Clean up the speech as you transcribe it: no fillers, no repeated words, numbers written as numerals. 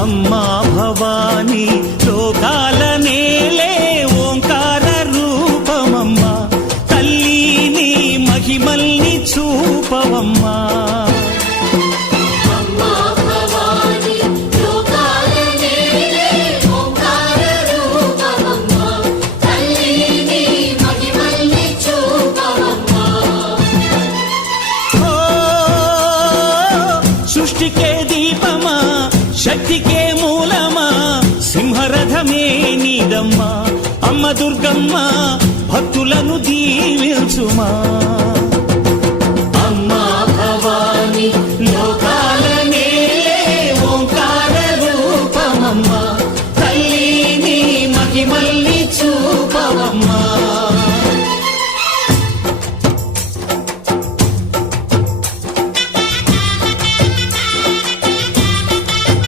అమ్మా భవానీ లోకాల నేలే ఓంకార రూపమమ్మా, తల్లి నీ మహిమల్ని చూపవమ్మా. సృష్టికే దీపమా, శక్తికే మూలమా, సింహరథమే నీదమ్మా. అమ్మ దుర్గమ్మ భక్తులను దీవించుమా.